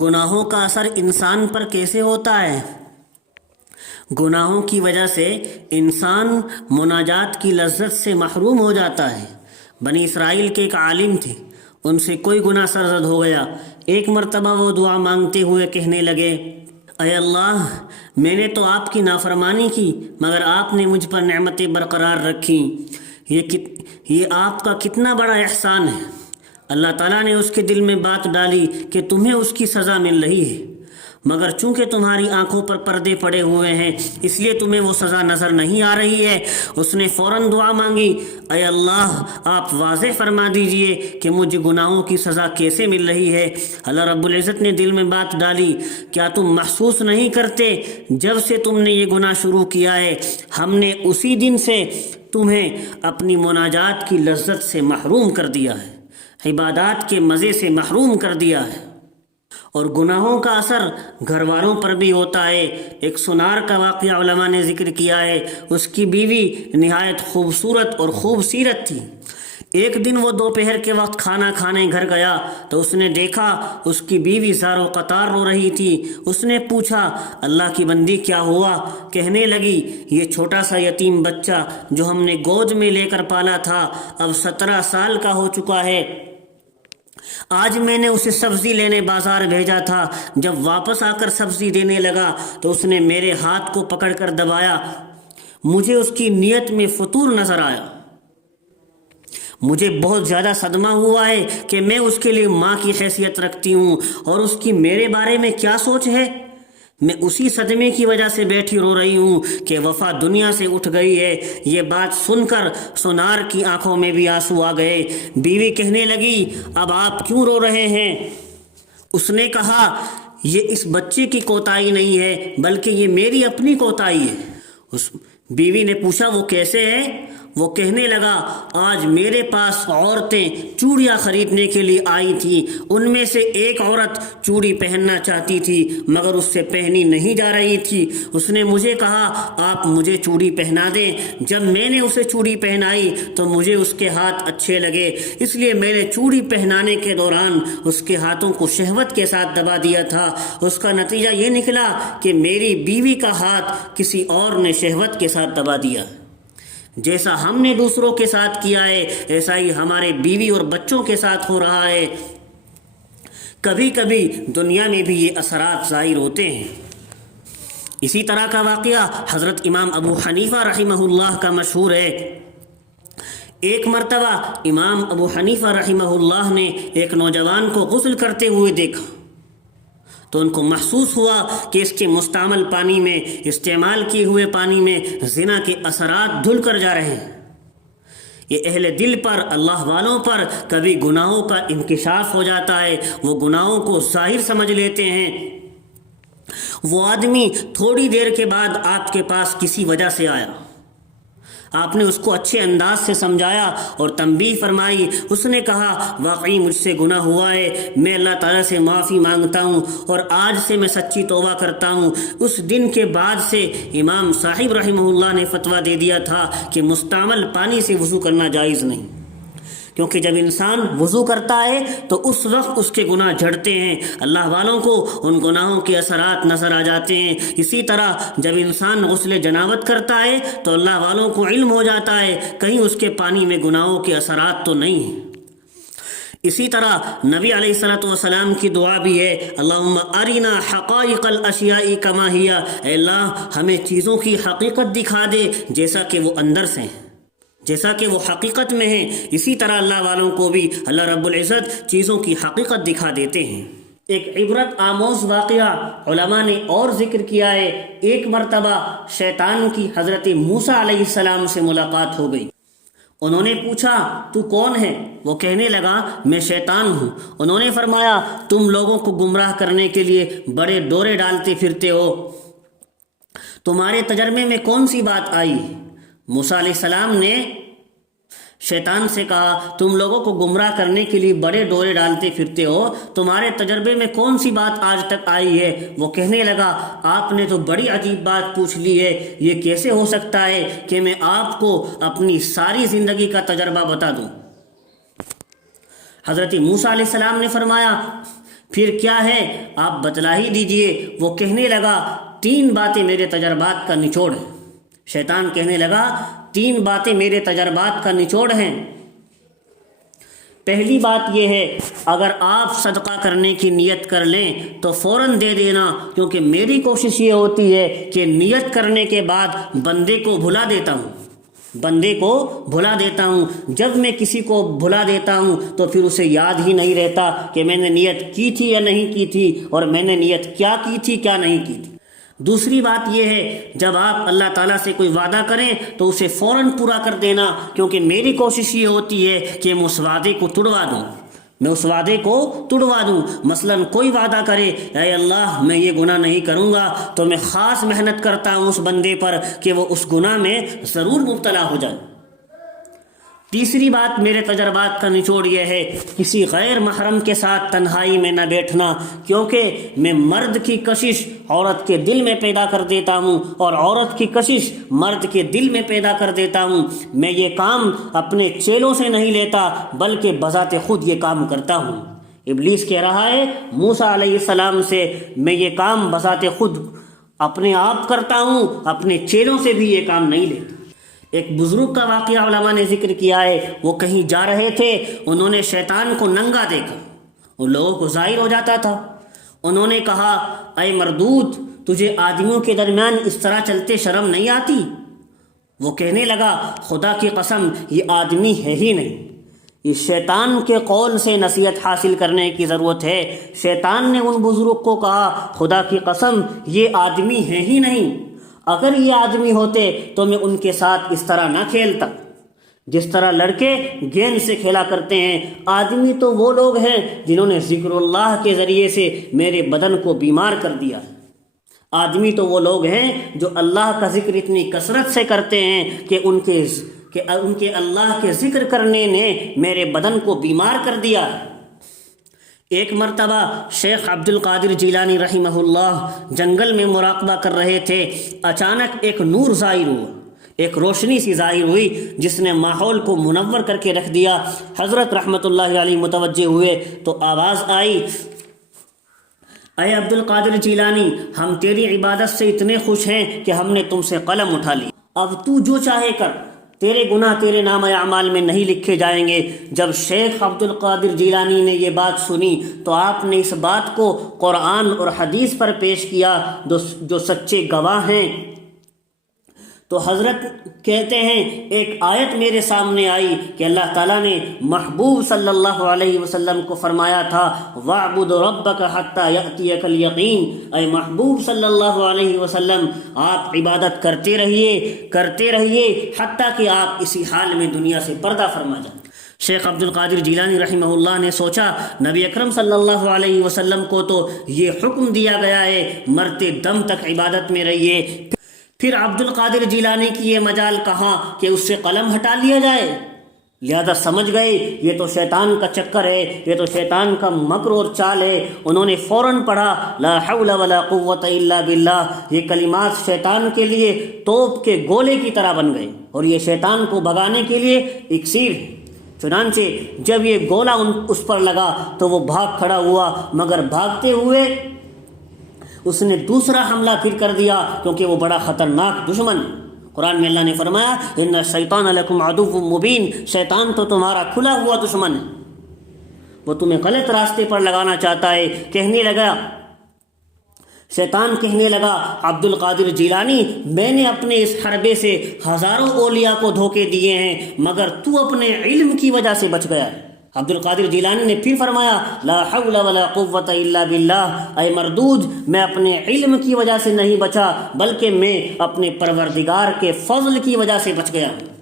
گناہوں کا اثر انسان پر کیسے ہوتا ہے؟ گناہوں کی وجہ سے انسان مناجات کی لذت سے محروم ہو جاتا ہے۔ بنی اسرائیل کے ایک عالم تھے، ان سے کوئی گناہ سرزد ہو گیا۔ ایک مرتبہ وہ دعا مانگتے ہوئے کہنے لگے، اے اللہ، میں نے تو آپ کی نافرمانی کی مگر آپ نے مجھ پر نعمتیں برقرار رکھیں۔ یہ آپ کا کتنا بڑا احسان ہے۔ اللہ تعالیٰ نے اس کے دل میں بات ڈالی کہ تمہیں اس کی سزا مل رہی ہے، مگر چونکہ تمہاری آنکھوں پر پردے پڑے ہوئے ہیں اس لیے تمہیں وہ سزا نظر نہیں آ رہی ہے۔ اس نے فوراً دعا مانگی، اے اللہ، آپ واضح فرما دیجئے کہ مجھے گناہوں کی سزا کیسے مل رہی ہے۔ اللہ رب العزت نے دل میں بات ڈالی، کیا تم محسوس نہیں کرتے جب سے تم نے یہ گناہ شروع کیا ہے ہم نے اسی دن سے تمہیں اپنی مناجات کی لذت سے محروم کر دیا ہے، عبادات کے مزے سے محروم کر دیا ہے۔ اور گناہوں کا اثر گھر والوں پر بھی ہوتا ہے۔ ایک سونار کا واقعہ علماء نے ذکر کیا ہے۔ اس کی بیوی نہایت خوبصورت اور خوب سیرت تھی۔ ایک دن وہ دوپہر کے وقت کھانا کھانے گھر گیا تو اس نے دیکھا اس کی بیوی زار و قطار رو رہی تھی۔ اس نے پوچھا، اللہ کی بندی کیا ہوا؟ کہنے لگی، یہ چھوٹا سا یتیم بچہ جو ہم نے گود میں لے کر پالا تھا اب 17 سال کا ہو چکا ہے۔ آج میں نے اسے سبزی لینے بازار بھیجا تھا، جب واپس آ کر سبزی دینے لگا تو اس نے میرے ہاتھ کو پکڑ کر دبایا۔ مجھے اس کی نیت میں فطور نظر آیا۔ مجھے بہت زیادہ صدمہ ہوا ہے کہ میں اس کے لیے ماں کی حیثیت رکھتی ہوں اور اس کی میرے بارے میں کیا سوچ ہے۔ میں اسی صدمے کی وجہ سے بیٹھی رو رہی ہوں کہ وفا دنیا سے اٹھ گئی ہے۔ یہ بات سن کر سونار کی آنکھوں میں بھی آنسو آ گئے۔ بیوی کہنے لگی، اب آپ کیوں رو رہے ہیں؟ اس نے کہا، یہ اس بچے کی کوتاہی نہیں ہے بلکہ یہ میری اپنی کوتاہی ہے۔ اس بیوی نے پوچھا، وہ کیسے ہے؟ وہ کہنے لگا، آج میرے پاس عورتیں چوڑیاں خریدنے کے لیے آئی تھیں۔ ان میں سے ایک عورت چوڑی پہننا چاہتی تھی مگر اس سے پہنی نہیں جا رہی تھی۔ اس نے مجھے کہا، آپ مجھے چوڑی پہنا دیں۔ جب میں نے اسے چوڑی پہنائی تو مجھے اس کے ہاتھ اچھے لگے، اس لیے میں نے چوڑی پہنانے کے دوران اس کے ہاتھوں کو شہوت کے ساتھ دبا دیا تھا۔ اس کا نتیجہ یہ نکلا کہ میری بیوی کا ہاتھ کسی اور نے شہوت کے ساتھ دبا دیا۔ جیسا ہم نے دوسروں کے ساتھ کیا ہے ایسا ہی ہمارے بیوی اور بچوں کے ساتھ ہو رہا ہے۔ کبھی کبھی دنیا میں بھی یہ اثرات ظاہر ہوتے ہیں۔ اسی طرح کا واقعہ حضرت امام ابو حنیفہ رحمہ اللہ کا مشہور ہے۔ ایک مرتبہ امام ابو حنیفہ رحمہ اللہ نے ایک نوجوان کو غسل کرتے ہوئے دیکھا تو ان کو محسوس ہوا کہ اس کے مستعمل پانی میں، استعمال کیے ہوئے پانی میں زنا کے اثرات دھل کر جا رہے ہیں۔ یہ اہل دل پر، اللہ والوں پر کبھی گناہوں کا انکشاف ہو جاتا ہے، وہ گناہوں کو ظاہر سمجھ لیتے ہیں۔ وہ آدمی تھوڑی دیر کے بعد آپ کے پاس کسی وجہ سے آیا، آپ نے اس کو اچھے انداز سے سمجھایا اور تنبیہ فرمائی۔ اس نے کہا، واقعی مجھ سے گناہ ہوا ہے، میں اللہ تعالیٰ سے معافی مانگتا ہوں اور آج سے میں سچی توبہ کرتا ہوں۔ اس دن کے بعد سے امام صاحب رحمہ اللہ نے فتویٰ دے دیا تھا کہ مستعمل پانی سے وضو کرنا جائز نہیں، کیونکہ جب انسان وضو کرتا ہے تو اس وقت اس کے گناہ جھڑتے ہیں، اللہ والوں کو ان گناہوں کے اثرات نظر آ جاتے ہیں۔ اسی طرح جب انسان غسل جنابت کرتا ہے تو اللہ والوں کو علم ہو جاتا ہے کہیں اس کے پانی میں گناہوں کے اثرات تو نہیں ہیں۔ اسی طرح نبی علیہ الصلوۃ والسلام کی دعا بھی ہے، اللہم ارنا حقائق الاشیاء کما ہی، اے اللہ ہمیں چیزوں کی حقیقت دکھا دے جیسا کہ وہ اندر سے ہیں، جیسا کہ وہ حقیقت میں ہیں۔ اسی طرح اللہ والوں کو بھی اللہ رب العزت چیزوں کی حقیقت دکھا دیتے ہیں۔ ایک عبرت آموز واقعہ علماء نے اور ذکر کیا ہے۔ ایک مرتبہ شیطان کی حضرت موسیٰ علیہ السلام سے ملاقات ہو گئی۔ انہوں نے پوچھا، تو کون ہے؟ وہ کہنے لگا، میں شیطان ہوں۔ انہوں نے فرمایا، تم لوگوں کو گمراہ کرنے کے لیے بڑے ڈورے ڈالتے پھرتے ہو، تمہارے تجربے میں کون سی بات آئی؟ موسیٰ علیہ السلام نے شیطان سے کہا، تم لوگوں کو گمراہ کرنے کے لیے بڑے ڈورے ڈالتے پھرتے ہو، تمہارے تجربے میں کون سی بات آج تک آئی ہے؟ وہ کہنے لگا، آپ نے تو بڑی عجیب بات پوچھ لی ہے، یہ کیسے ہو سکتا ہے کہ میں آپ کو اپنی ساری زندگی کا تجربہ بتا دوں؟ حضرت موسیٰ علیہ السلام نے فرمایا، پھر کیا ہے آپ بتلا ہی دیجئے۔ وہ کہنے لگا 3 باتیں میرے تجربات کا نچوڑ ہیں۔ شیطان کہنے لگا 3 باتیں میرے تجربات کا نچوڑ ہیں۔ پہلی بات یہ ہے، اگر آپ صدقہ کرنے کی نیت کر لیں تو فوراً دے دینا، کیونکہ میری کوشش یہ ہوتی ہے کہ نیت کرنے کے بعد بندے کو بھلا دیتا ہوں۔ جب میں کسی کو بھلا دیتا ہوں تو پھر اسے یاد ہی نہیں رہتا کہ میں نے نیت کی تھی یا نہیں کی تھی، اور میں نے نیت کیا کی تھی کیا نہیں کی تھی۔ دوسری بات یہ ہے، جب آپ اللہ تعالیٰ سے کوئی وعدہ کریں تو اسے فوراً پورا کر دینا، کیونکہ میری کوشش یہ ہوتی ہے کہ میں اس وعدے کو توڑوا دوں۔ مثلاً کوئی وعدہ کرے، اے اللہ میں یہ گناہ نہیں کروں گا، تو میں خاص محنت کرتا ہوں اس بندے پر کہ وہ اس گناہ میں ضرور مبتلا ہو جائے۔ تیسری بات میرے تجربات کا نچوڑ یہ ہے، کسی غیر محرم کے ساتھ تنہائی میں نہ بیٹھنا، کیونکہ میں مرد کی کشش عورت کے دل میں پیدا کر دیتا ہوں، اور عورت کی کشش مرد کے دل میں پیدا کر دیتا ہوں۔ میں یہ کام اپنے چیلوں سے نہیں لیتا، بلکہ بذات خود یہ کام کرتا ہوں۔ ابلیس کہہ رہا ہے موسیٰ علیہ السلام سے، میں یہ کام بذات خود اپنے آپ کرتا ہوں، اپنے چیلوں سے بھی یہ کام نہیں لیتا۔ ایک بزرگ کا واقعہ علماء نے ذکر کیا ہے، وہ کہیں جا رہے تھے، انہوں نے شیطان کو ننگا دیکھا، ان لوگوں کو ظاہر ہو جاتا تھا۔ انہوں نے کہا اے مردود، تجھے آدمیوں کے درمیان اس طرح چلتے شرم نہیں آتی؟ وہ کہنے لگا خدا کی قسم یہ آدمی ہے ہی نہیں۔ اس شیطان کے قول سے نصیحت حاصل کرنے کی ضرورت ہے۔ شیطان نے ان بزرگ کو کہا خدا کی قسم یہ آدمی ہے ہی نہیں، اگر یہ آدمی ہوتے تو میں ان کے ساتھ اس طرح نہ کھیلتا جس طرح لڑکے گیند سے کھیلا کرتے ہیں۔ آدمی تو وہ لوگ ہیں جنہوں نے ذکر اللہ کے ذریعے سے میرے بدن کو بیمار کر دیا۔ آدمی تو وہ لوگ ہیں جو اللہ کا ذکر اتنی کثرت سے کرتے ہیں کہ ان کے اللہ کے ذکر کرنے نے میرے بدن کو بیمار کر دیا۔ ایک مرتبہ شیخ عبد القادر جیلانی رحمہ اللہ جنگل میں مراقبہ کر رہے تھے، اچانک ایک نور ظاہر ہوا، ایک روشنی سی ظاہر ہوئی جس نے ماحول کو منور کر کے رکھ دیا۔ حضرت رحمۃ اللہ علیہ متوجہ ہوئے تو آواز آئی، اے عبد القادر جیلانی، ہم تیری عبادت سے اتنے خوش ہیں کہ ہم نے تم سے قلم اٹھا لی، اب تو جو چاہے کر، تیرے گناہ تیرے نام اعمال میں نہیں لکھے جائیں گے۔ جب شیخ عبد القادر جیلانی نے یہ بات سنی تو آپ نے اس بات کو قرآن اور حدیث پر پیش کیا جو سچے گواہ ہیں۔ تو حضرت کہتے ہیں ایک آیت میرے سامنے آئی کہ اللہ تعالیٰ نے محبوب صلی اللہ علیہ وسلم کو فرمایا تھا وَاعْبُدْ رَبَّكَ حَتَّى يَأْتِيَكَ الْيَقِينُ، اے محبوب صلی اللہ علیہ وسلم آپ عبادت کرتے رہیے حتیٰ کہ آپ اسی حال میں دنیا سے پردہ فرما جائیں۔ شیخ عبد القادر جیلانی رحمہ اللہ نے سوچا نبی اکرم صلی اللہ علیہ وسلم کو تو یہ حکم دیا گیا ہے مرتے دم تک عبادت میں رہیے، پھر عبد القادر جیلانی کی یہ مجال کہاں کہ اس سے قلم ہٹا لیا جائے؟ لہذا سمجھ گئے یہ تو شیطان کا چکر ہے، یہ تو شیطان کا مکر اور چال ہے۔ انہوں نے فوراً پڑھا لا حول ولا قوت الا باللہ۔ یہ کلمات شیطان کے لیے توپ کے گولے کی طرح بن گئے اور یہ شیطان کو بھگانے کے لیے اکسیر ہے۔ چنانچہ جب یہ گولا اس پر لگا تو وہ بھاگ کھڑا ہوا، مگر بھاگتے ہوئے اس نے دوسرا حملہ پھر کر دیا، کیونکہ وہ بڑا خطرناک دشمن ہے۔ قرآن میں اللہ نے فرمایا ان الشیطان لکم عدو مبین، شیطان تو تمہارا کھلا ہوا دشمن ہے، وہ تمہیں غلط راستے پر لگانا چاہتا ہے۔ شیطان کہنے لگا عبد القادر جیلانی میں نے اپنے اس حربے سے ہزاروں اولیاء کو دھوکے دیے ہیں، مگر تو اپنے علم کی وجہ سے بچ گیا ہے۔ عبد القادر جیلانی نے پھر فرمایا لا حول ولا قوت الا باللہ، اے مردود میں اپنے علم کی وجہ سے نہیں بچا بلکہ میں اپنے پروردگار کے فضل کی وجہ سے بچ گیا ہوں۔